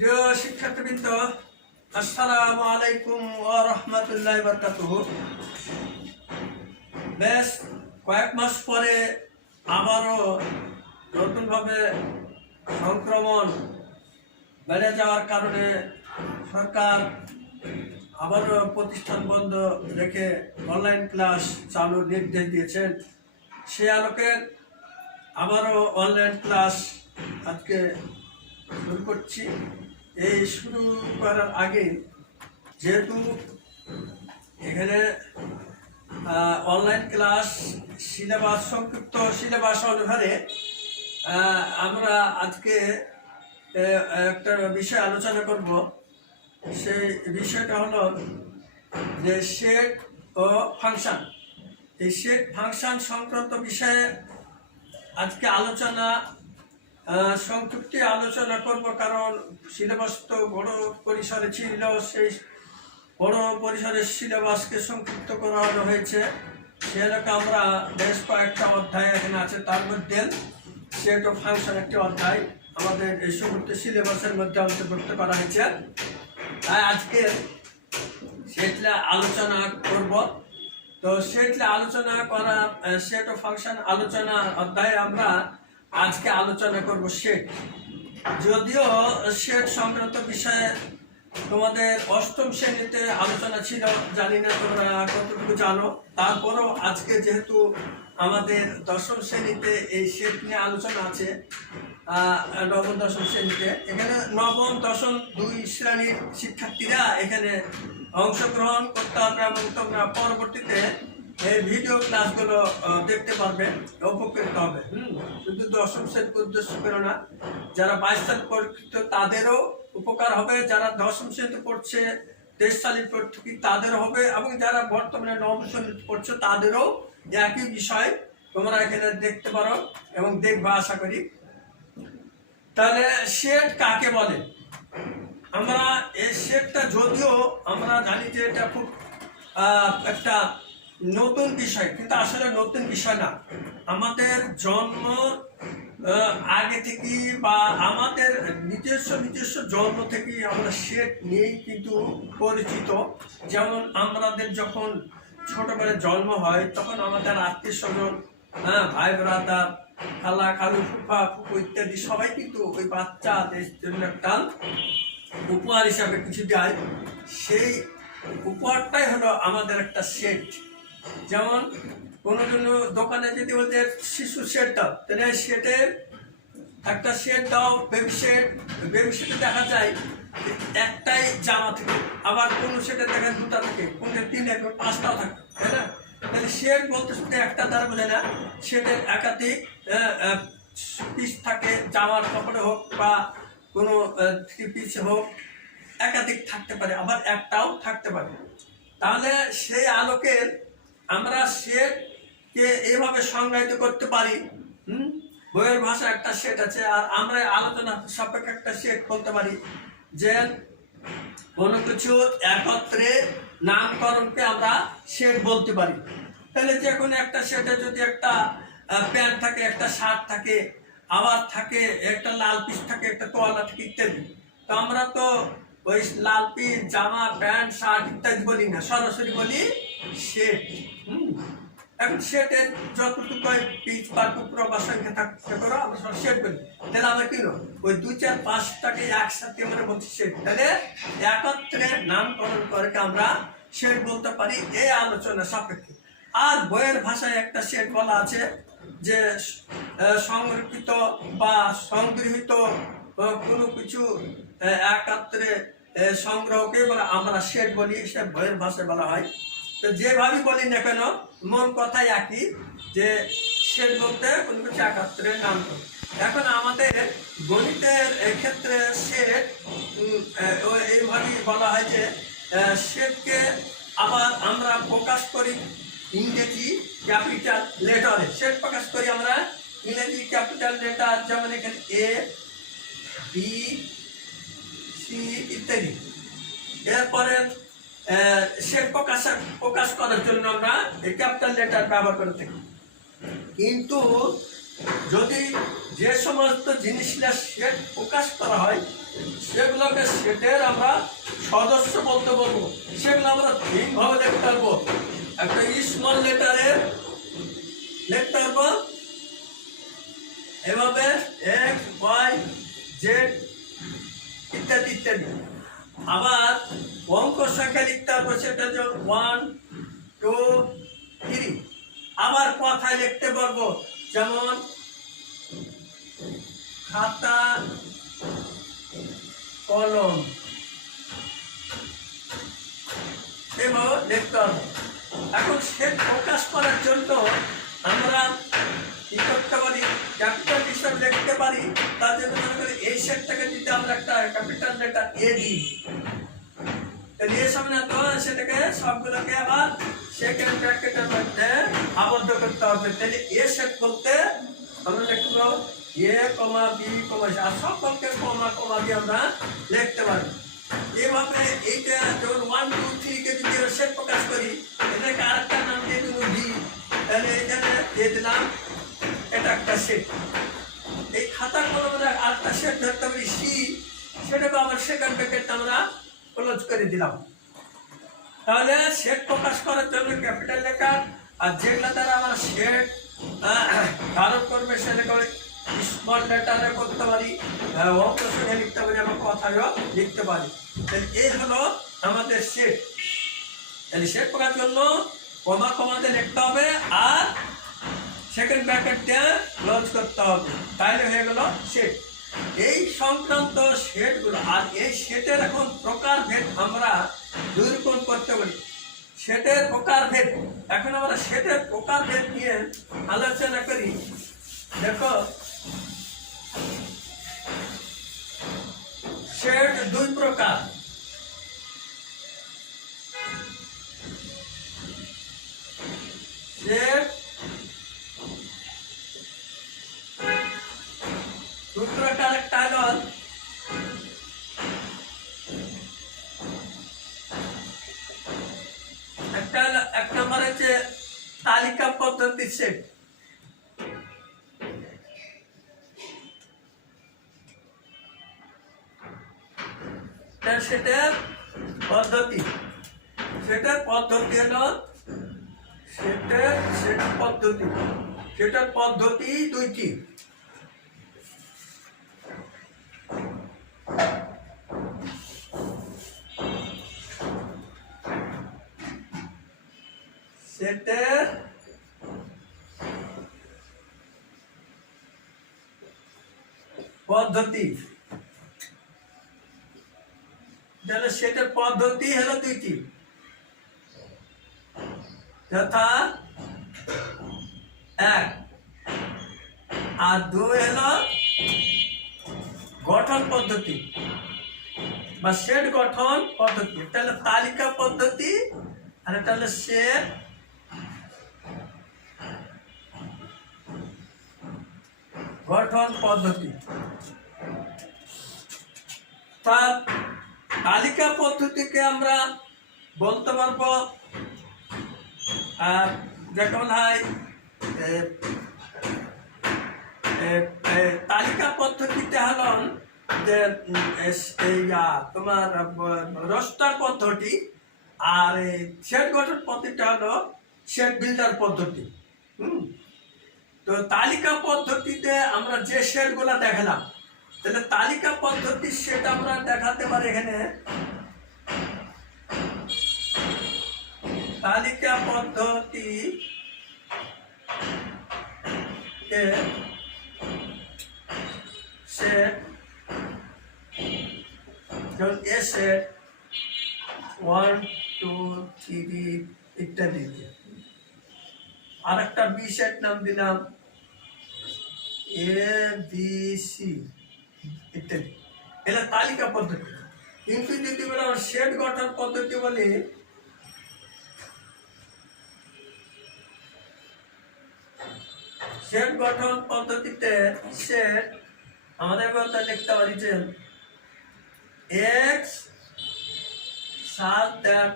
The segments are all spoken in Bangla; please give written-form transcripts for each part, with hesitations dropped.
প্রিয় শিক্ষার্থীবৃন্দ, আসসালামু আলাইকুম ওয়া রাহমাতুল্লাহি ওয়া বারাকাতুহু। বেশ কয়েক মাস পরে আবারও নতুনভাবে সংক্রমণ বেড়ে যাওয়ার কারণে সরকার আবারও প্রতিষ্ঠান বন্ধ রেখে অনলাইন ক্লাস চালুর নির্দেশ দিয়েছেন। সে আলোকে আবারও অনলাইন ক্লাস আজকে শুরু করছি। এই শুরু করার আগে যেহেতু এখানে অনলাইন ক্লাস সিলেবাস সংক্ষিপ্ত সিলেবাস অনুসারে আমরা আজকে একটা বিষয় আলোচনা করব। সেই বিষয়টা হলো যে সেট ও ফাংশন। এই সেট ফাংশন সংক্রান্ত বিষয়ে আজকে সংক্ষিপ্ত আলোচনা করব, কারণ সিলেবাস তো বড় পরিসরে ছিল। সেই বড় পরিসরের সিলেবাসকে সংক্ষিপ্ত করা হয়েছে। সেটাকে আমরা বেশ কয়েকটা অধ্যায় এখানে আছে, তার মধ্যে সেট ও ফাংশন একটি অধ্যায় আমাদের এই সমস্ত সিলেবাসের মধ্যে অন্তর্ভুক্ত করা হয়েছে। তাই আজকে সেটা আলোচনা করব। তো সেটা আলোচনা করা সেট ও ফাংশন আলোচনা অধ্যায়ে আমরা আজকে আলোচনা করব সেট। যদিও সেট সংক্রান্ত বিষয়ে তোমাদের অষ্টম শ্রেণীতে আলোচনা ছিল, জানি না তোমরা কতটুকু জানো। তারপরও আজকে যেহেতু আমাদের দশম শ্রেণীতে এই সেট নিয়ে আলোচনা আছে, নবম দশম শ্রেণীতে, এখানে নবম দশম দুই শ্রেণীর শিক্ষার্থীরা এখানে অংশগ্রহণ করতে হবে এবং তোমরা পরবর্তীতে এই ভিডিও ক্লাসগুলো দেখতে পারবে, উপকৃত হবে। শুধু দশম শ্রেণীকে উদ্দেশ্য করো না, যারা 22 সাল পরীক্ষিত তাদেরও উপকার হবে, যারা দশম শ্রেণীতে পড়ছে 23 সালের পরীক্ষিত তাদেরও হবে, এবং যারা বর্তমানে নবম শ্রেণীতে পড়ছে তাদেরও একই বিষয় তোমরা এখানে দেখতে পারো এবং দেখবা আশা করি। তাহলে সেট কাকে বলে? আমরা এই সেটটা যদিও আমরা জানি যে এটা খুব একটা নতুন বিষয়, কিন্তু আসলে নতুন বিষয় না। আমাদের জন্ম আগে থেকে বা আমাদের নিজস্ব জন্ম থেকেই আমরা সেট নিয়েই কিন্তু পরিচিত। যেমন আমাদের যখন ছোটবেলায় জন্ম হয় তখন আমাদের আত্মীয় স্বজন, ভাই ব্রাদার, খালা খালু ফুফা ফুফু ইত্যাদি সবাই কিন্তু ওই বাচ্চাদের জন্য একটা উপহার হিসাবে কিছু দেয়। সেই উপহারটাই হলো আমাদের একটা সেট। যেমন কোনো জন্য দোকানে যদি বলতে শিশু সেট দাও, তাহলে সেটের একটা সেট দাও, বেবি সেট। বেবি সেটে দেখা যায় একটাই জামা থাকে, আবার কোনো সেটে দেখা দুটা থাকে, কোনটা 3 5টাও থাকে, তাই না? তাহলে সেট বলতে শুধু একটা দ্বারা বোঝে না, সেটের একাধিক পিস থাকে, জামার কাপড়ে হোক বা কোনো 3 পিস হোক, একাধিক থাকতে পারে, আবার একটাও থাকতে পারে। তাহলে সেই আলোকে আমরা সেটকে এইভাবে সংজ্ঞায়িত করতে পারি। বইয়ের ভাষা একটা সেট আছে, আর আমরা আলোচনা সাপেক্ষে একটা সেট বলতে পারি যে কোনো কিছু একত্রে নামকরণকে আমরা সেট বলতে পারি। তাহলে যে কোনো একটা সেটে যদি একটা প্যান্ট থাকে, একটা শার্ট থাকে, আবার থাকে একটা লাল পিস থাকে, একটা তোয়ালা থাকে ইত্যাদি, তো আমরা তো ওই লাল পিস, জামা, প্যান্ট, শার্ট ইত্যাদি বলি না, সরাসরি বলি সেট। এখন সেটের যতটুকু পিস বা টুকরো বা সংখ্যা থাকতে পারো আমরা সব সেট বলি। তাহলে আমরা কি ওই 2 4 5টাকে একসাথে আমরা বলছি সেট। তাহলে একত্রে নামকরণ করে আমরা সেট বলতে পারি এই আলোচনা সাপেক্ষে। আর বইয়ের ভাষায় একটা সেট বলা আছে যে সংরক্ষিত বা সংগৃহীত কোনো কিছু একত্রে সংগ্রহকে বলে আমরা সেট বলি, সে বইয়ের ভাষায় বলা হয়। তো যেভাবে বলি না কেন, মন কথাই একই, যে সেট বলতে কোনো কিছু একাত্রে নাম। এখন আমাদের গণিতের ক্ষেত্রে সেট এইভাবেই বলা হয় যে সেটকে আবার আমরা প্রকাশ করি ইংরেজি ক্যাপিটাল লেটারে। সেট প্রকাশ করি আমরা ইংরেজি ক্যাপিটাল লেটার, যেমন এখানে A B C ইত্যাদি। এরপরে সেট প্রকাশ করার জন্য আমরা ক্যাপিটাল লেটার ব্যবহার করে থাকি। কিন্তু যদি যে সমস্ত জিনিসগুলা সেট প্রকাশ করা হয় সেগুলোকে সেটের আমরা সদস্য বলতে বলবো। সেগুলো আমরা তিনভাবে লিখতে পারবো। একটা স্মল লেটারে লিখতে পারবো এভাবে এক্স ওয়াই জেড ইত্যাদি ইত্যাদি। আবার অঙ্ক সংখ্যা লিখতে পারবো, সেটা যেমন 1 2 3। আবার কথায় লিখতে পারবো, যেমন খাতা কলম, এভাবে লিখতে পারবো। এখন সেট প্রকাশ করার জন্য আমরা কি করতে পারি, ক্যাপিটাল হিসাবে লিখতে পারি। তার জন্য মনে করি এই সেটটাকে যদি আমরা একটা ক্যাপিটাল লেটার এ দিই, তাহলে এর সামনে তো সেটাকে সবগুলোকে আবার সেকেন্ড ব্র্যাকেটের মধ্যে আবদ্ধ করতে হবে। তাহলে এ সেট বলতে আমরা লিখবো এ কমা বি কমা সি, আর সকলকে কমা কমা দিয়ে আমরা লিখতে পারি। এইভাবে এইটা যেমন 1 2 3 কে যদি আমরা সেট প্রকাশ করি, এটাকে আরেকটা নাম দিয়ে দেবো ডি, তাহলে এখানে দিয়ে দিলাম এটা একটা সেট। এই খাতা কলমের আরেকটা সেট ধরতে পারি সি, সেটাকে আবার সেকেন্ড ব্র্যাকেট আমরা ক্লোজ করে দিলাম। তাহলে সেট প্রকাশ করার জন্য ক্যাপিটাল লেটার, আর যেগুলো দ্বারা আমরা সেট ধারণ করবে সেটাকে স্মল লেটারে করতে পারি, অঙ্ক সংখ্যা লিখতে পারি, আমরা কথায়ও লিখতে পারি। তাহলে এই হলো আমাদের সেট। তাহলে সেট প্রকাশের জন্য কমা কমাতে লিখতে হবে আর সেকেন্ড ব্র্যাকেট দিয়ে ক্লোজ করতে হবে, তাহলে হয়ে গেল সেট। এই সংক্রান্ত সেটগুলো, আর এই সেটের এখন প্রকারভেদ আমরা দুই রকম করতে পারি। সেটের প্রকারভেদ, এখন আমরা সেটের প্রকারভেদ নিয়ে আলোচনা করি। দেখো, সেট দুই প্রকার। সেট দুই প্রকার, একটা হলো এক নম্বর হচ্ছে তালিকা পদ্ধতি সেট। সেটার পদ্ধতি হলো সেটার পদ্ধতি দুইটি। সেটের পদ্ধতি, সেটার পদ্ধতি হলো দুইটি, যথা 1 আর 2 হলো গঠন পদ্ধতি বা সেট গঠন পদ্ধতি। এটা হলো তালিকা পদ্ধতি আর এটা হলো সেট গঠন পদ্ধতি। তালিকা পদ্ধতিকে আমরা বলতে পারবো যেমন হয় তালিকা পদ্ধতিতে হলো যে তোমার রোস্টার পদ্ধতি, আর সেট গঠন পদ্ধতিটা হলো সেট বিল্ডার পদ্ধতি। তো তালিকা পদ্ধতিতে আমরা যে সেট গুলা দেখালাম, তাহলে তালিকা পদ্ধতির সেট আমরা দেখাতে পারি এখানে। তালিকা পদ্ধতি সেট, যেমন এ সেট 1 2 3 ইত্যাদি। আর একটা বি সেট নাম দিলাম এ বি সি ইত্যাদি। এটা তালিকা পদ্ধতি। কিন্তু যদি বলে সেট গঠন পদ্ধতি বলি, সেট গঠন পদ্ধতিতে সেট আমাদের বলতে লিখতে পারি যে x such that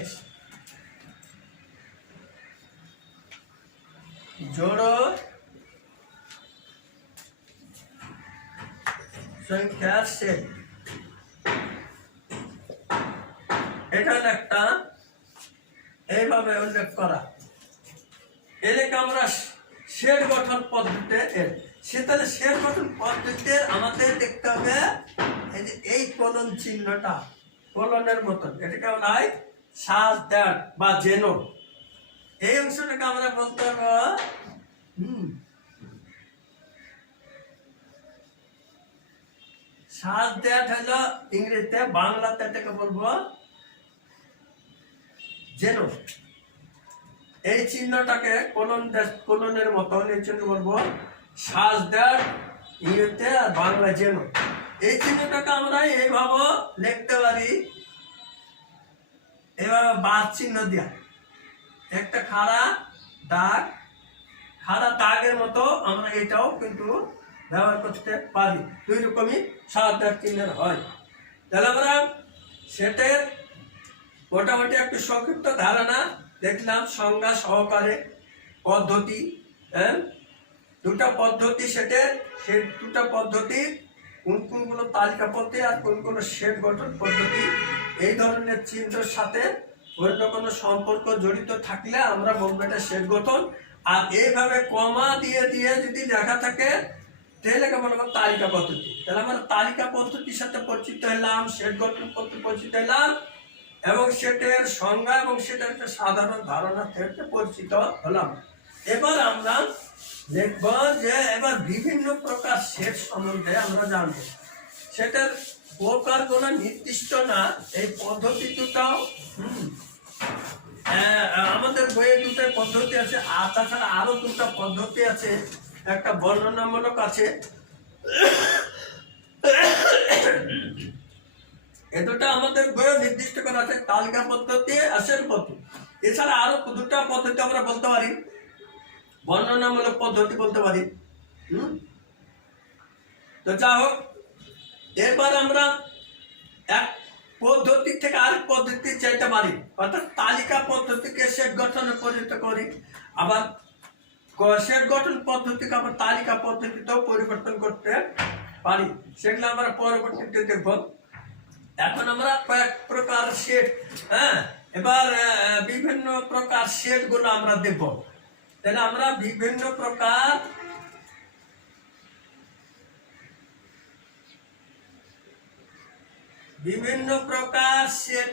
x জোড়ো সংখ্যার সেট। এটা হলো একটা এইভাবে উল্লেখ করা। এটাকে আমরা সেট গঠন পদ্ধতিতে তাহলে সেট গঠন পদ্ধতিতে আমাদের দেখতে হবে এই যে এই কোলন চিহ্নটা, কোলনের মতন, এটাকে বলা হয় সাজ দ্যাট বা জেনো। এই অংশটাকে আমরা বলতে পারবো সাজ দ্যাট হলো ইংরেজিতে, বাংলাতে এটাকে বলবো জেনো। এই চিহ্নটাকে কোলনের মতন, এই চিহ্ন বলবো সাজ দ্যাট ইংরেজিতে, আর বাংলা জেনো। এই চিহ্নটাকে আমরা এইভাবে লিখতে পারি, এভাবে বাদ চিহ্ন দিয়া একটা খাড়া দাগের মতো আমরা এটাও কিন্তু ব্যবহার করতে পারি। দুই রকমই সাজ দ্যাট চিহ্নের হয়। তাহলে আমরা সেটের মোটামুটি একটু সংক্ষিপ্ত ধারণা দেখলাম, সংজ্ঞা সহকারে পদ্ধতি, দুটা পদ্ধতি সেটের, সেই দুটা পদ্ধতি কোনগুলো তালিকা পদ্ধতি আর কোনগুলো সেট গঠন পদ্ধতি। এই ধরনের চিহ্নের সাথে অন্য কোনো সম্পর্ক জড়িত থাকলে আমরা বলবো এটা সেট গঠন। আর এইভাবে কমা দিয়ে দিয়ে যদি লেখা থাকে তাহলে বলবো তালিকা পদ্ধতি। তাহলে আমরা তালিকা পদ্ধতির সাথে পরিচিত হলাম, সেট গঠন পদ্ধতি পরিচিত হলাম, এবং সেটের সংজ্ঞা এবং সেটার একটা সাধারণ ধারণা থেকে পরিচিত হলাম। এবার আমরা দেখব যে এবার বিভিন্ন প্রকার সেট সম্বন্ধে আমরা জানবো। সেটার প্রকার কোনো নির্দিষ্ট না, এই পদ্ধতি দুটাও আমাদের বইয়ে দুটো পদ্ধতি আছে, আর তাছাড়া আরো দুটো পদ্ধতি আছে, একটা বর্ণনামূলক আছে। এ দুটো আমাদের বইয়ে নির্দিষ্ট করা আছে, তালিকা পদ্ধতি আর সেট পদ্ধতি। এছাড়া আরো দুটো পদ্ধতি আমরা বলতে পারি, বর্ণনামূলক পদ্ধতি বলতে পারি। তো যা হোক, এরপর আমরা এক পদ্ধতি থেকে আরেক পদ্ধতি চাইতে পারি, অর্থাৎ তালিকা পদ্ধতিকে সেট গঠনে পরিণত করি, আবার সেট গঠন পদ্ধতিকে আবার তালিকা পদ্ধতিতেও পরিবর্তন করতে পারি। সেগুলো আমরা পরবর্তীতে দেখব। এখন আমরা কয়েক প্রকার সেট, এবার বিভিন্ন প্রকার সেট গুলো আমরা দেখব। তাহলে আমরা বিভিন্ন প্রকার সেট,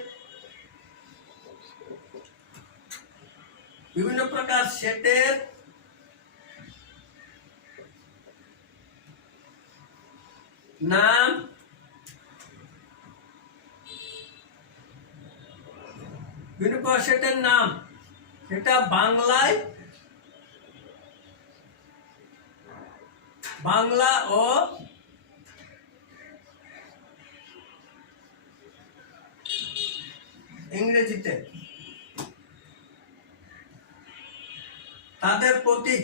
বিভিন্ন প্রকার সেটের নাম সেটের নাম সেটা বাংলা ও ইংরেজিতে তাদের প্রতীক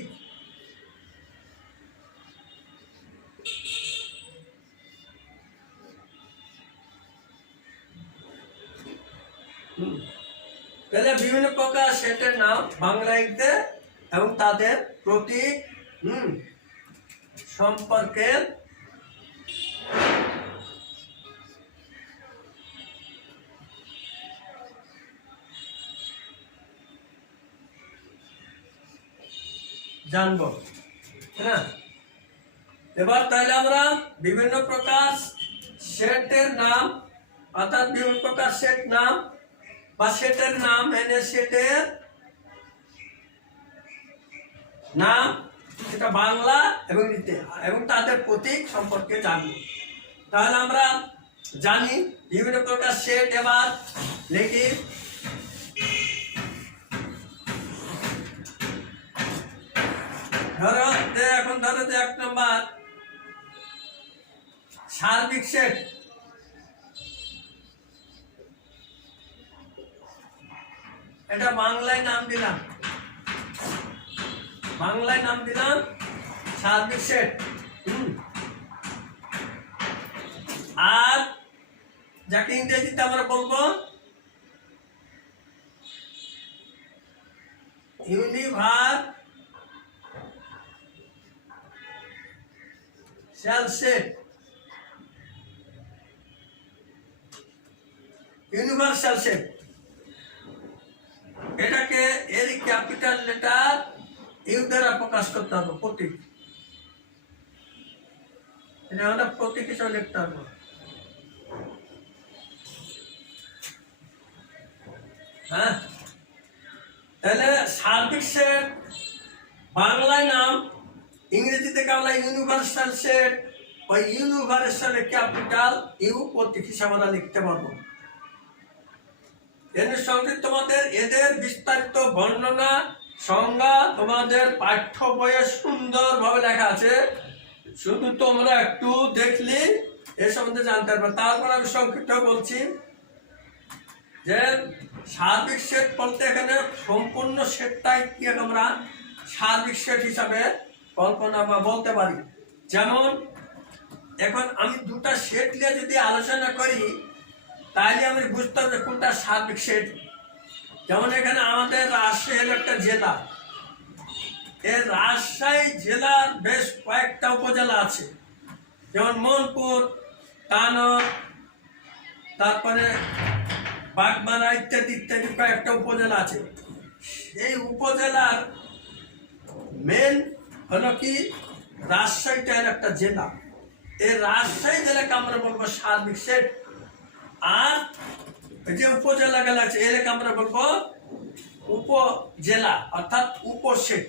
তাহলে বিভিন্ন প্রকার সেটের নাম বাংলা ইংরেজিতে এবং তাদের প্রতীক সম্পর্কে জানবো। হ্যাঁ, এবার তাহলে আমরা বিভিন্ন প্রকার সেটের নাম, অর্থাৎ বিভিন্ন প্রকার সেট নাম বা সেটের নাম, এনে সেটের নাম সেটা বাংলা এবং ইংরেজিতে এবং তাদের প্রতীক সম্পর্কে জানবো। তাহলে আমরা জানি বিভিন্ন প্রকার সেট। এবার লিখি, এখন ধরো যে 1 নম্বর সার্বিক সেট। এটা বাংলায় নাম দিলাম সার্বিক সেট। আর যাকে ইংরেজিতে আমরা বলবো ইউনিভার্সাল সেট। ইউনিভার্সাল শেপ, এটাকে এর ক্যাপিটাল লেটার ইউ দ্বারা প্রকাশ করতে হবে, প্রতীক। এটা আমরা প্রতীক হিসাবে লিখতে হবে। হ্যাঁ, তাহলে সার্বিক সেট বাংলায় নাম, ইংরেজিতে আমরা ইউনিভার্সাল সেট, ওই ইউনিভার্সালের ক্যাপিটাল ইউ প্রতীক হিসাবে আমরা লিখতে পারবো। এর সঙ্গে তোমাদের এদের বিস্তারিত বর্ণনা সংজ্ঞা তোমাদের পাঠ্য বইয়ে সুন্দরভাবে লেখা আছে, শুধু তোমরা একটু দেখলে এর সম্বন্ধে জানতে পারবে। তারপর আমি সংক্ষিপ্ত বলছি যে সার্বিক সেট বলতে এখানে সম্পূর্ণ সেটটাই কি আমরা সার্বিক সেট হিসাবে কল্পনা বা বলতে পারি। যেমন এখন আমি দুটা সেট নিয়ে যদি আলোচনা করি তাহলে আমি বুঝতে হবে কোনটা সার্বিক সেট। যেমন এখানে আমাদের রাজশাহী হলো একটা জেলা, এই রাজশাহী জেলার বেশ কয়েকটা উপজেলা আছে, যেমন মনপুর, তানোর, তারপরে বাগমারা ইত্যাদি ইত্যাদি কয়েকটা উপজেলা আছে। এই উপজেলার মেন হলো কি রাজশাহীটা একটা জেলা, এই রাজশাহী জেলাকে আমরা বলবো সার্বিক সেট। আর যে উপজেলা গেলা আছে এলাকা আমরা বলবো উপজেলা অর্থাৎ উপসেট।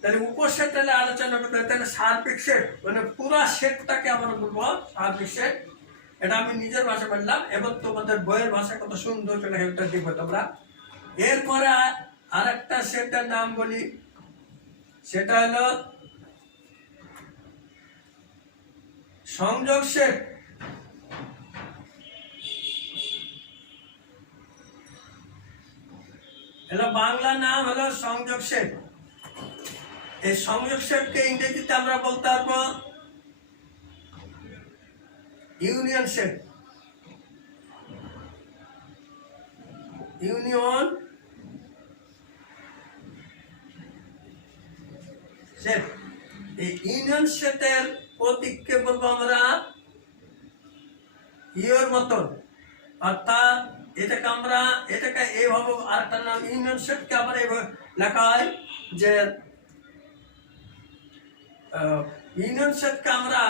তাহলে উপসেট হলে আলোচনা করতে তাহলে সার্বিক সেট মানে পুরা সেটটাকে আমরা বলবো সার্বিক সেট। এটা আমি নিজের ভাষা বললাম এবং তোমাদের বইয়ের ভাষা কত সুন্দর করে এটা দেখবো তোমরা। এরপরে আর একটা সেটের নাম বলি, সেটা হলো সংযোগ সেট। হলো বাংলা নাম হলো সংযোগ সেট। এই সংযোগ সেটকে ইংরেজিতে আমরা বলতে পারবো ইউনিয়ন সেট। ইউনিয়ন সেট, এই ইউনিয়ন সেটের প্রতীককে বলবো আমরা ইউর মতন, অর্থাৎ এটাকে এইভাবে আরেকটা নাম ইউনিয়ন সেটকে আমরা এইভাবে লেখা হয় যে ইউনিয়ন সেটকে আমরা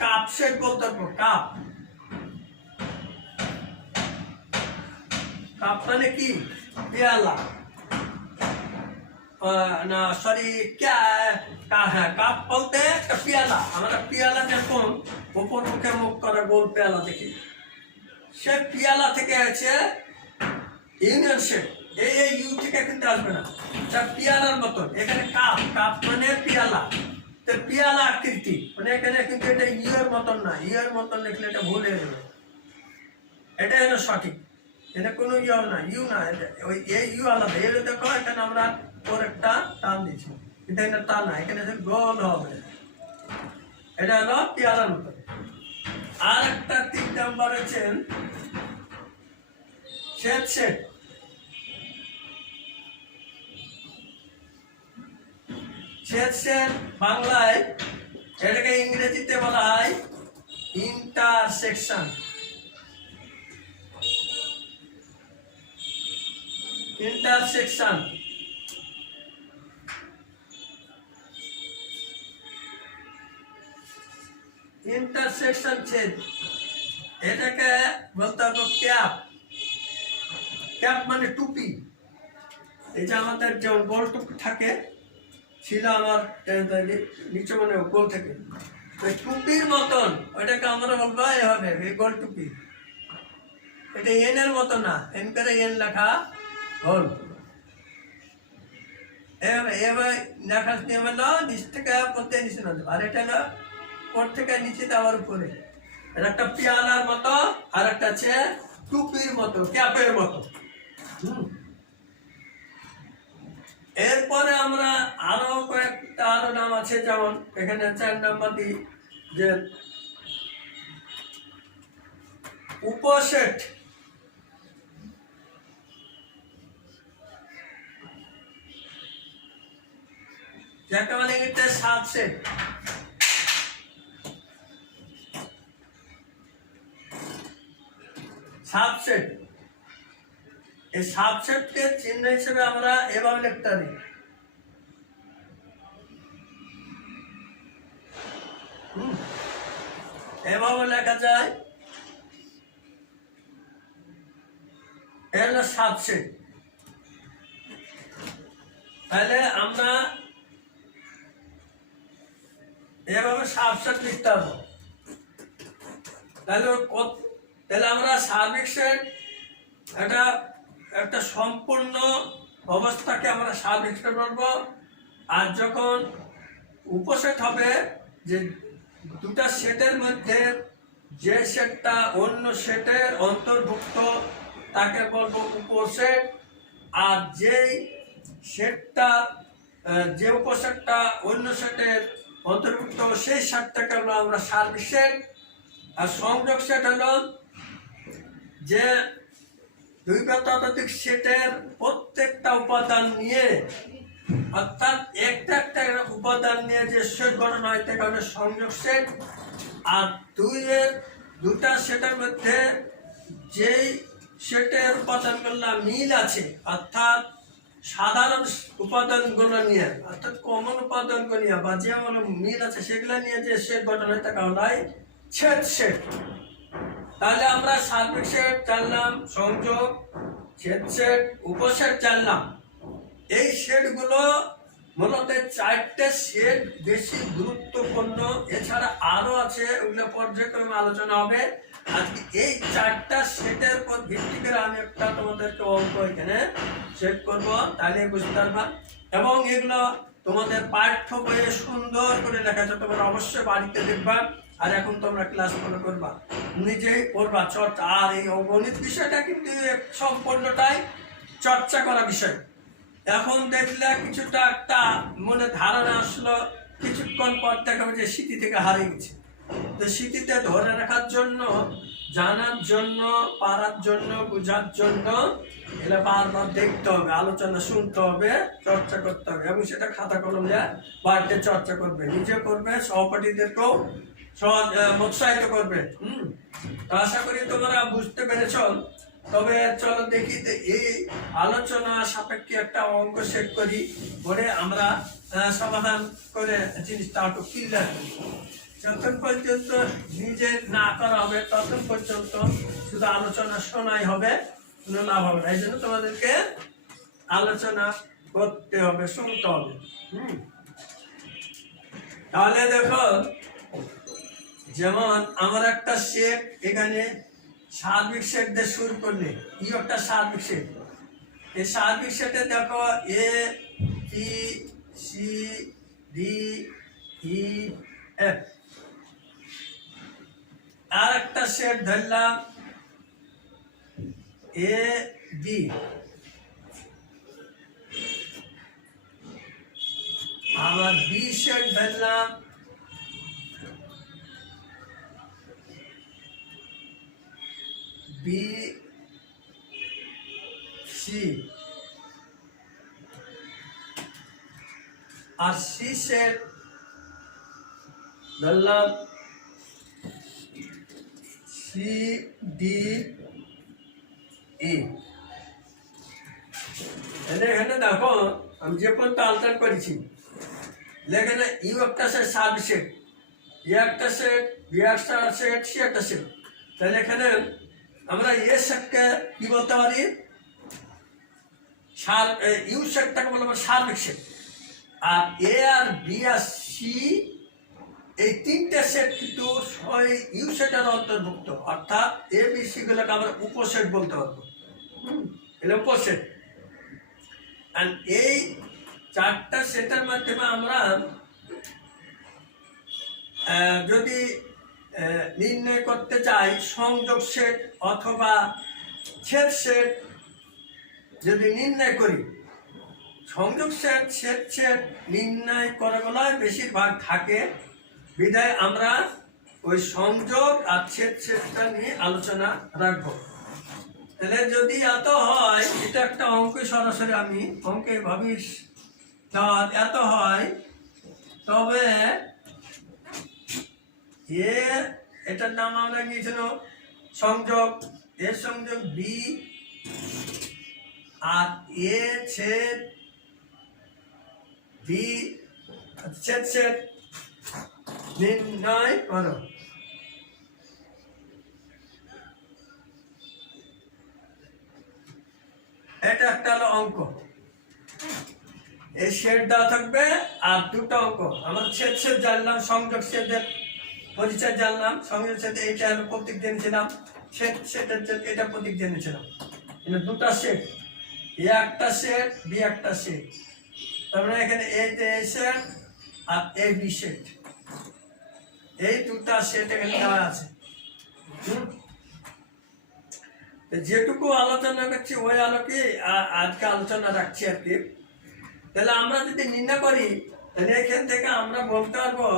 কাপ সেট বলতে পারবো। কাপ, কাপ মানে কি পেয়ালা, না সরি হ্যাঁ কাপ বলতে একটা পেয়ালা। আমরা পেয়ালা যখন উপর মুখে মুখ করে গোল পেয়ালা দেখি, সে পেয়ালা থেকে আছে ইউনিয়ন সেট। এই ইউ থেকে কিন্তু আসবে না, পেয়ালার মতন। এখানে কাপ, কাপ মানে পেয়ালা, তো পেয়ালা আকৃতি মানে এখানে কিন্তু এটা ইউর মতন না, ইউর মতন লিখলে এটা ভুল হয়ে যাবে। এটা হলো সঠিক, এটা কোনো ইউ না, ইউ না, ওই এই ইউ আলাদা। এই দেখো এখানে আমরা ওর একটা টান দিচ্ছি, কিন্তু এটা টান না, এখানে গোল হবে। এটা হলো পেয়ালার মতন। আর একটা 3 নাম্বার হচ্ছেন সেট সেট। সেট সেট বাংলায় এটাকে ইংরেজিতে বলা হয় ইন্টারসেকশন। ইন্টারসেকশন ইন্টারসেকশন ছেদ, এটাকে বলতে হবে ক্যাপ। ক্যাপ মানে টুপি। এই যে আমাদের যেমন গোল টুপি থাকে ছিল আমার নিচে মানে গোল থেকে, ওই টুপির মতন ওইটাকে আমরা বলবো এভাবে এই গোল টুপি। এটা এনের মতো না, এন করে এন লেখা গোল। এবার লেখা নিয়ম হলো নিচ থেকে পড়তে নিচে না, আর এটা হলো পর থেকে নিচে আবার উপরে। এটা একটা পেয়ালার মতো আর একটা আছে টুপির মতো, ক্যাপের মতো। এরপরে আমরা আরো কয়েকটা আরো নাম আছে, যেমন এখানে 4 নাম্বার দিই যে উপসেট। যাকে বলে এটা সাবসেট। সাবসেট। এই সাবসেটকে চিহ্ন হিসেবে আমরা এভাবে লিখতে পারি, এভাবে লেখা যায়, এর সাবসেট। তাহলে আমরা এভাবে সাবসেট লিখতে হবে। তাহলে আমরা সার্বিক সেট একটা সম্পূর্ণ অবস্থাকে আমরা সার্বিক সেট বলবো। আর যখন উপসেট হবে, যে দুটা সেটের মধ্যে যে সেটটা অন্য সেটের অন্তর্ভুক্ত তাকে বলবো উপসেট। আর যেই সেটটা যে উপসেটটা অন্য সেটের অন্তর্ভুক্ত সেই সেটটাকে আমরা সার্বিক সেট। আর সংযোগ সেট হলো যে দুই বা ততোধিক সেটের প্রত্যেকটা উপাদান নিয়ে, অর্থাৎ একটা একটা উপাদান নিয়ে যে সেট গঠন হয় তাকে বলে সংযোগ সেট। আর দুটা সেটের মধ্যে যেই সেটের উপাদানগুলো মিল আছে, অর্থাৎ সাধারণ উপাদানগুলো নিয়ে, অর্থাৎ কমন উপাদানগুলো নিয়ে বা যেগুলো মিল আছে সেগুলো নিয়ে যে সেট গঠন হয় তাকে বলা হয় ছেদ সেট। তাহলে আমরা সার্বিক সেট জানলাম, সংযোগ, ছেদ সেট, উপসেট জানলাম। এই সেটগুলো মূলত চারটে সেট বেশি গুরুত্বপূর্ণ। এছাড়া আরো আছে, ওগুলো পর্যায়ক্রমে আলোচনা হবে। আজকে এই চারটা সেটের উপর ভিত্তি করে আমি একটা তোমাদেরকে অঙ্ক এখানে সেট করবো, তাহলে বুঝতে পারবা। এবং এগুলো তোমাদের পাঠ্য বইয়ে সুন্দর করে লেখা আছে, তোমরা অবশ্যই বাড়িতে দেখবা। আর এখন তোমরা ক্লাস ফলো করবা, নিজেই করবা চর্চা। আর এই গণিত বিষয়টা কিন্তু সম্পূর্ণটাই চর্চা করা বিষয়। এখন দেখলে কিছুটা একটা মনে ধারণা আসলো, কিছুক্ষণ পর দেখা যে স্মৃতি থেকে হারিয়ে গেছে। তো স্মৃতিতে ধরে রাখার জন্য, জানার জন্য, পারার জন্য, বোঝার জন্য এটা বারবার দেখতে হবে, আলোচনা শুনতে হবে, চর্চা করতে হবে। এবং সেটা খাতা কলম দিয়ে বাড়িতে চর্চা করবে, নিজে করবে, সহপাঠীদেরকেও উৎসাহিত করবে। তো আশা করি তোমরা বুঝতে পেরেছ। তবে চলো দেখি এই আলোচনা সাপেক্ষে একটা অঙ্ক সেট করি, করে আমরা সমাধান করে জিনিসটা একটু ক্লিয়ার করি। যতক্ষণ পর্যন্ত নিজে না করা হবে ততক্ষণ পর্যন্ত শুধু আলোচনা শোনাই হবে, কোনো লাভ হবে না। এই জন্য তোমাদেরকে আলোচনা করতে হবে, শুনতে হবে। তাহলে দেখো, যেমন আমার একটা সেট, এখানে সার্বিক সেট দিয়ে শুরু করলে ই একটা সার্বিক সেট। এই সার্বিক সেটে দেখো A B C D E F. আর একটা সেট ধরলাম এ বি, আবার বি সেট ধরলাম বি সি, আর সি সেট ধরলাম সি ডি ই। এখানে দেখো আমি যে পর্যন্ত আলোচনা করেছি, এখানে ইউ একটা সেট, সার্বিক সেট, ই একটা সেট, বি একটা সেট, সি একটা সেট। তাহলে এখানে আমরা এ সেটকে কি বলতে পারি, ইউ সেটটাকে বলবো সার্বিক সেট। আর এ আর বি আর সি এই তিনটে সেট কিন্তু ইউ সেটের অন্তর্ভুক্ত, অর্থাৎ এ বি সি গুলোকে আমরা উপসেট বলতে পারবো। এটা উপসেট। আর এই চারটা সেটের মাধ্যমে আমরা যদি নির্ণয় করতে চাই সংযোগ সেট অথবা ছেদ সেট, যদি নির্ণয় করি, সংযোগ সেট, ছেদ সেট নির্ণয় করাগুলোয় বেশিরভাগ থাকে, বিধায় আমরা ওই সংযোগ আর ছেদ সেটটা নিয়ে আলোচনা রাখবো। তাহলে যদি এত হয়, এটা একটা অঙ্ক, সরাসরি আমি অঙ্কে ভাবিস এত হয়, তবে এটার নাম আমরা নিয়েছিল সংযোগ, এ সংযোগ বি আর এ ছেদ বি ছেদ ছেদ নির্ণয় করো। এটা একটা হলো অঙ্ক, এই শেড দেওয়া থাকবে আর দুটো অঙ্ক। আমরা ছেদ ছেদ জানলাম, সংযোগ ছেদের পরিচয় জানলাম, সংযোগ ছেদ এইটা হলো প্রতীক জেনেছিলাম, ছেদ ছেদের এটা প্রতীক জেনেছিলাম। দুটা সেট, এ একটা সেট বি একটা সেট, তারপরে এখানে এই যে এই সেট আর এই বি সেট, এই দুটা সেট এখানে দেওয়া আছে। যেটুকু আলোচনা করছি ওই আলোকে আজকে আলোচনা রাখছি আর কি। তাহলে আমরা যদি নির্ণয় করি তাহলে এখান থেকে আমরা বলতে পারবো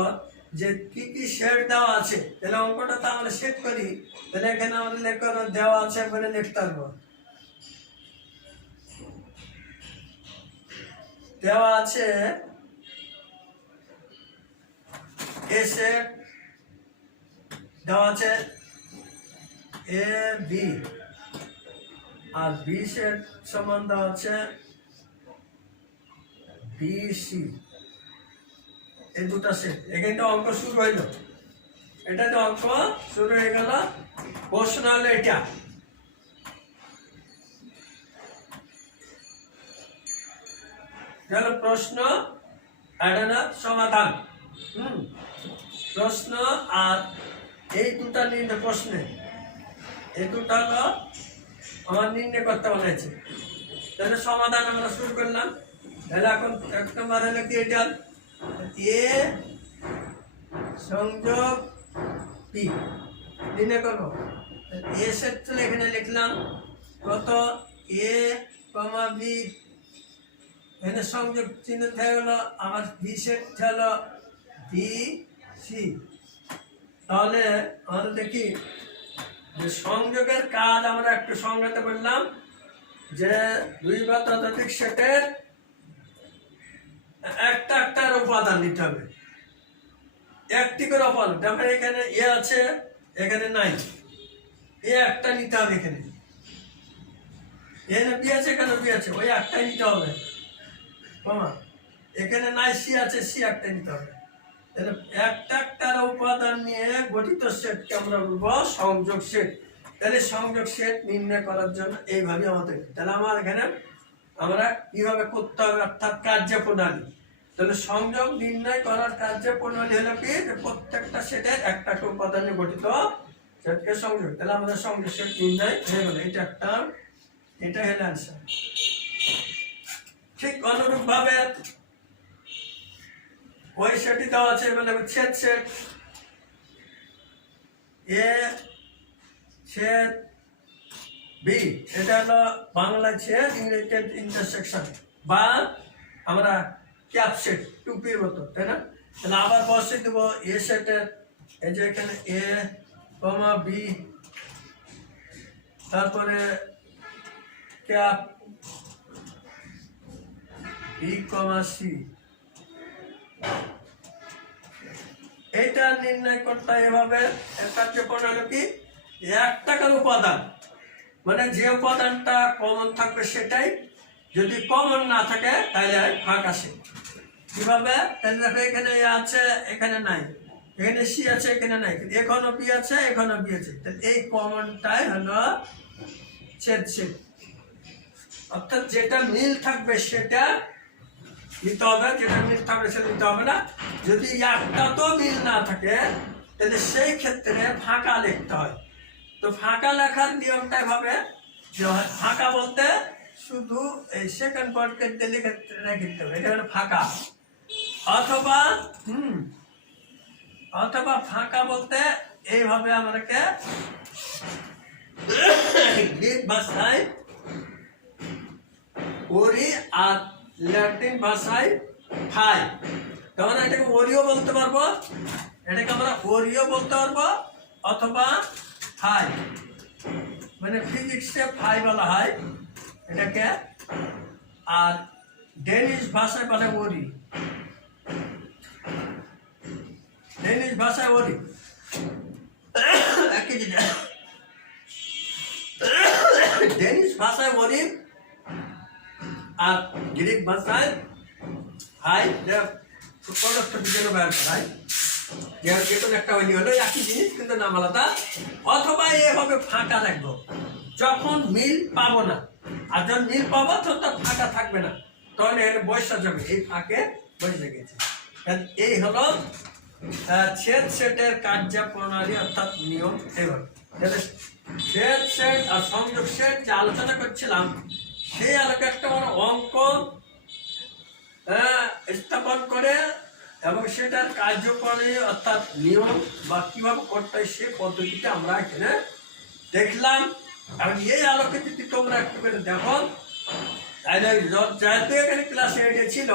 যে কি কি সেট দেওয়া আছে। তাহলে অঙ্কটা তো আমরা সেট করি, তাহলে এখানে আমাদের দেওয়া আছে বলে লিখতে পারবো। দেওয়া আছে এ সেট, দেওয়া আছে A B, R B set সমান দেওয়া আছে বি সি। এই দুটা সেট, এখানে অঙ্ক শুরু হইল, এটা তো অঙ্ক শুরু হয়ে গেল। প্রশ্ন হলো এটা, গেল প্রশ্ন, এটা না সমাধান। প্রশ্ন আর এই দুটা নির্ণয়, প্রশ্নে এই দুটা হলো আমার নির্ণয় করতে বলেছে। তাহলে সমাধান আমরা শুরু করলাম। তাহলে এখন এক নম্বর হলো কি, এটা এ সংযোগ বি নির্ণয় করবো। এ সেট এখানে লিখলাম কত, এ কমা বি, এখানে সংযোগ চিহ্ন হয়ে গেলো আমার বি সেট হলো বি সি। তাহলে আমরা দেখি যে সংযোগের কাজ আমরা একটু সংজ্ঞাতে বললাম যে দুই বা ততোধিক সেটের একটা একটার উপাদান নিতে হবে, একটি করে উপাদান। তারপরে এখানে এ আছে, এখানে নাই, এ একটা নিতে হবে, এখানে এখানে বি আছে, এখানে বি আছে, ওই একটাই নিতে হবে। এখানে নাই সি আছে, সি একটা নিতে হবে। তাহলে একটা একটার উপাদান নিয়ে গঠিত সেটকে আমরা বলবো সংযোগ সেট। তাহলে সংযোগ সেট নির্ণয় করার জন্য এইভাবে আমাদের, তাহলে আমার এখানে আমরা কিভাবে করতে হবে, অর্থাৎ কার্যপ্রণালী। তাহলে সংযোগ নির্ণয় করার কার্যপ্রণালী হলো কি, প্রত্যেকটা সেটের একটা উপাদানে গঠিত সেটকে সংযোগ। তাহলে আমাদের সংযোগ সেট নির্ণয় হয়ে গেল, এটা একটা, এটা হলো অ্যান্সার। ঠিক অনুরূপ ভাবে ওই সেটই দেওয়া আছে, মানে ছেদ সেট, এ ছেদ বি, এটা হলো বাংলা ছেদ, ইংরেজিতে ইন্টারসেকশন, বা আমরা ক্যাপ সেট, টুপির মতো, তাই না? তাহলে আবার বসে দেবো এ সেটের, এই যে এখানে এ কমা বি, তারপরে ক্যাপ বি কমা সি। এটা নির্ণয় করতে এভাবে কার্যপ্রণালী হলো কি, এক টাকার উপাদান, মানে যে উপাদানটা কমন থাকবে সেটাই, যদি কমন না থাকে তাহলে ভাগ আসে। কিভাবে? তাহলে দেখো এখানে এ আছে, এখানে নাই, এখানে সি আছে, এখানে নাই, এখনো বি আছে, এখনো বি আছে, তাহলে এই কমনটাই হলো ছেদ সেট। অর্থাৎ যেটা মিল থাকবে সেটা নিতে হবে, যেটা মিল থাকবে সেটা নিতে হবে না। যদি একটা তো মিল না থাকে তাহলে সেই ক্ষেত্রে ফাঁকা লিখতে হয়। তো ফাঁকা লেখার নিয়মটা ভাবে যে ফাঁকা বলতে শুধু এই সেকেন্ড পয়েন্টকে লিখে রেখে হবে, এটা হলো ফাঁকা। অথবা অথবা ফাঁকা বলতে এইভাবে আমাদেরকে গ্রিক ভাষায় ওরি আর ল্যাটিন ভাষায় ফাই, তখন এটাকে ওরিও বলতে পারবো, এটাকে আমরা ওরিও বলতে পারবো, অথবা ফাই, মানে ফিজিক্সে ফাই বলা হয় এটাকে, আর ডেনিশ ভাষায় বলে ওরি, ডেনিশ ভাষায় ওরি একই জিনিস। করি, আর গ্রিক ভাষায় হাই পদার্থ বিজ্ঞান ব্যবহার করাই, যে কোনো একটা হলো একই জিনিস কিন্তু নাম আলাদা। অথবা এভাবে ফাঁকা রাখবো, যখন মিল পাবো না, আর যখন মিল পাবো তখন তার ফাঁকা থাকবে না, তখন এখানে বৈশা যাবে, এই ফাঁকে বসে গেছে। এই হলো ছেদ সেটের কার্যপ্রণালী অর্থাৎ নিয়ম। এইভাবে ছেদ সেট আর সংযোগ সেট যে আলোচনা করছিলাম, সেই আলোকে একটা বড় অঙ্ক স্থাপন করে এবং সেটার কার্যপ্রণালী অর্থাৎ নিয়ম বা কিভাবে করতে হয় সে পদ্ধতিটা আমরা এখানে দেখলাম। এবং এই আলোকে যদি তোমরা একটু করে দেখো, তাহলে যেহেতু এখানে ক্লাস 8-এ ছিল,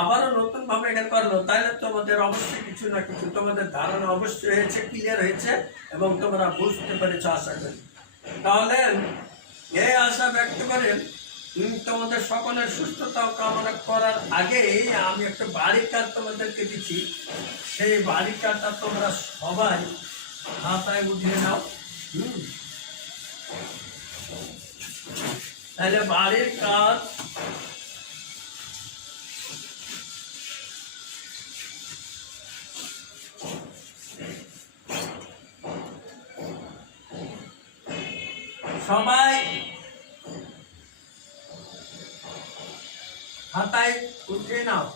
আবারও নতুন ভাবে এখানে করলো, তাহলে তোমাদের অবশ্যই কিছু না কিছু তোমাদের ধারণা অবশ্যই হয়েছে, ক্লিয়ার হয়েছে এবং তোমরা বুঝতে পেরেছ আশা করি। তাহলে এই আশা ব্যক্ত করে তোমাদের সকলের সুস্থতা কামনা করার আগেই আমি একটা বাড়ির কাজ তোমাদেরকে দিচ্ছি। সেই বাড়ির কাজটা তোমরা সবাই হাতায় উঠিয়ে নাও। তাহলে বাড়ির কাজ সবাই হাতায় উঠিয়ে নাও।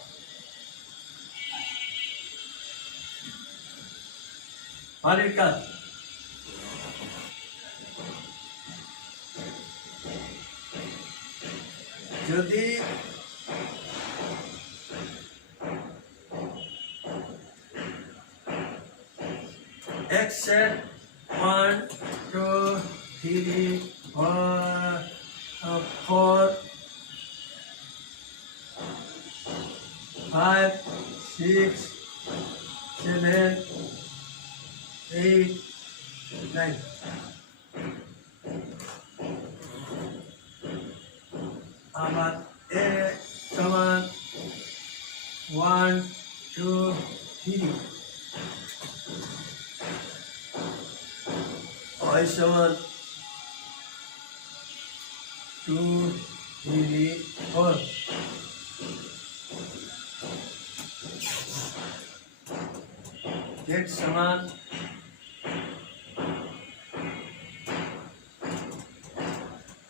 বাড়ির কাজ যদি এক সেট 1 2 3 4 5 6 7 8 9 আবার এ সমান 1 2 3, y সমান 2 3 4, z সমান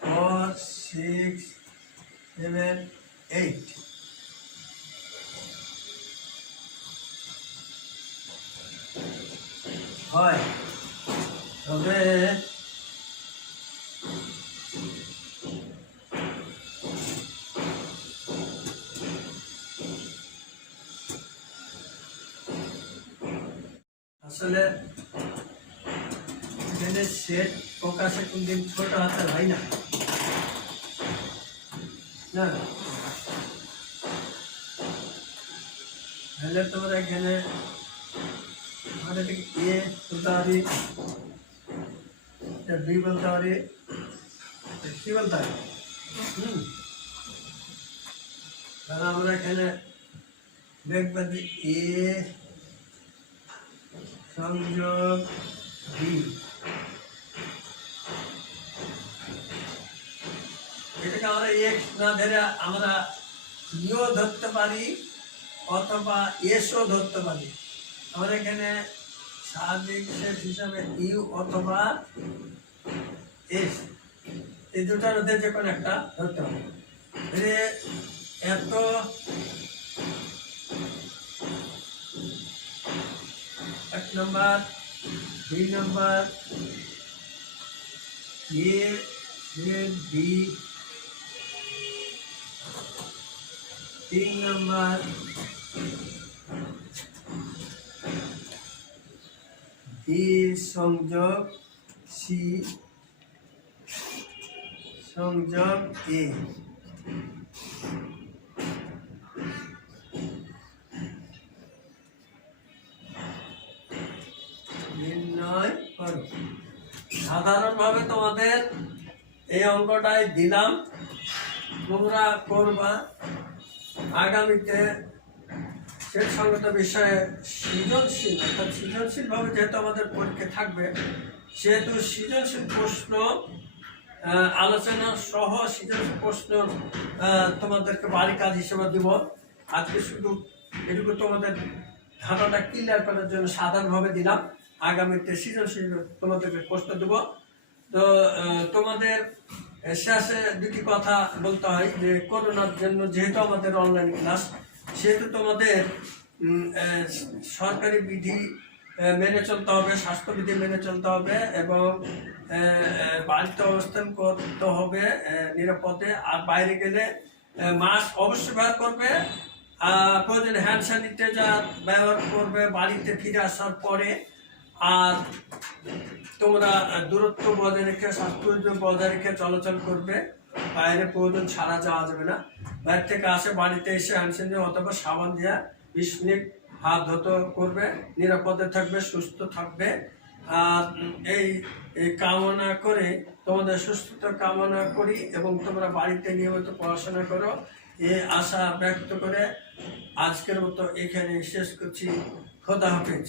4 6 7 8। হয় তবে আসলে এখানে সেট প্রকাশে কোনদিন ছোট হাতের হয় না, না তাহলে তোমরা এখানে আমাদের এ বলতে পারি, বি বলতে পারি, কি বলতে পারি। তাহলে আমরা এখানে দেখবো যে এ সংযোগ বি, এটাকে আমরা এক্স না ধরে আমরা ইও ধরতে পারি অথবা এসও ধরতে পারি। আমরা এখানে স্বাভাবিক সেট হিসাবে ইউ অথবা এস, এই দুটার মধ্যে যে কোনো একটা ধরতে হবে। এত এক নম্বর, 2 নম্বর, এ বি, 3 নম্বর বি সংযোগ সি সংযোগ এ। নির্ণয় করো। সাধারণভাবে তোমাদের এই অঙ্কটাই দিলাম, তোমরা করবা। আগামীতে সেট সংগত বিষয়ে সৃজনশীল অর্থাৎ সৃজনশীলভাবে যেহেতু আমাদের পরীক্ষা থাকবে, সেহেতু সৃজনশীল প্রশ্ন আলোচনা সহ সৃজনশীল প্রশ্ন তোমাদেরকে বাড়ি কাজ হিসেবে দিব। আজকে শুধু এটুকু তোমাদের ধারণাটা ক্লিয়ার করার জন্য সাধারণভাবে দিলাম। আগামীতে সৃজনশীল তোমাদেরকে প্রশ্ন দেব। তো তোমাদের শেষে দুটি কথা বলতে হয় যে করোনার জন্য যেহেতু আমাদের অনলাইন ক্লাস, সেহেতু তোমাদের সরকারি বিধি মেনে চলতে হবে, স্বাস্থ্যবিধি মেনে চলতে হবে এবং বাড়িতে অবস্থান করতে হবে নিরাপদে। আর বাইরে গেলে মাস্ক অবশ্যই ব্যবহার করবে, প্রয়োজনে হ্যান্ড স্যানিটাইজার ব্যবহার করবে বাড়িতে ফিরে আসার পরে। আর তোমরা দূরত্ব বজায় রেখে, স্বাস্থ্য বজায় রেখে চলাচল করবে, বাইরে প্রয়োজন ছাড়া যাওয়া যাবে না। বাইরে থেকে আসে বাড়িতে এসে হ্যান্ড স্যানিটাইজার অথবা সাবান দিয়ে 20 মিনিট হাত ধুতে করবে, নিরাপদে থাকবে, সুস্থ থাকবে। আর এই কামনা করে তোমাদের সুস্থতা কামনা করি এবং তোমরা বাড়িতে নিয়মিত পড়াশোনা করো, এই আশা ব্যক্ত করে আজকের মতো এখানে শেষ করছি। খোদা হাফেজ।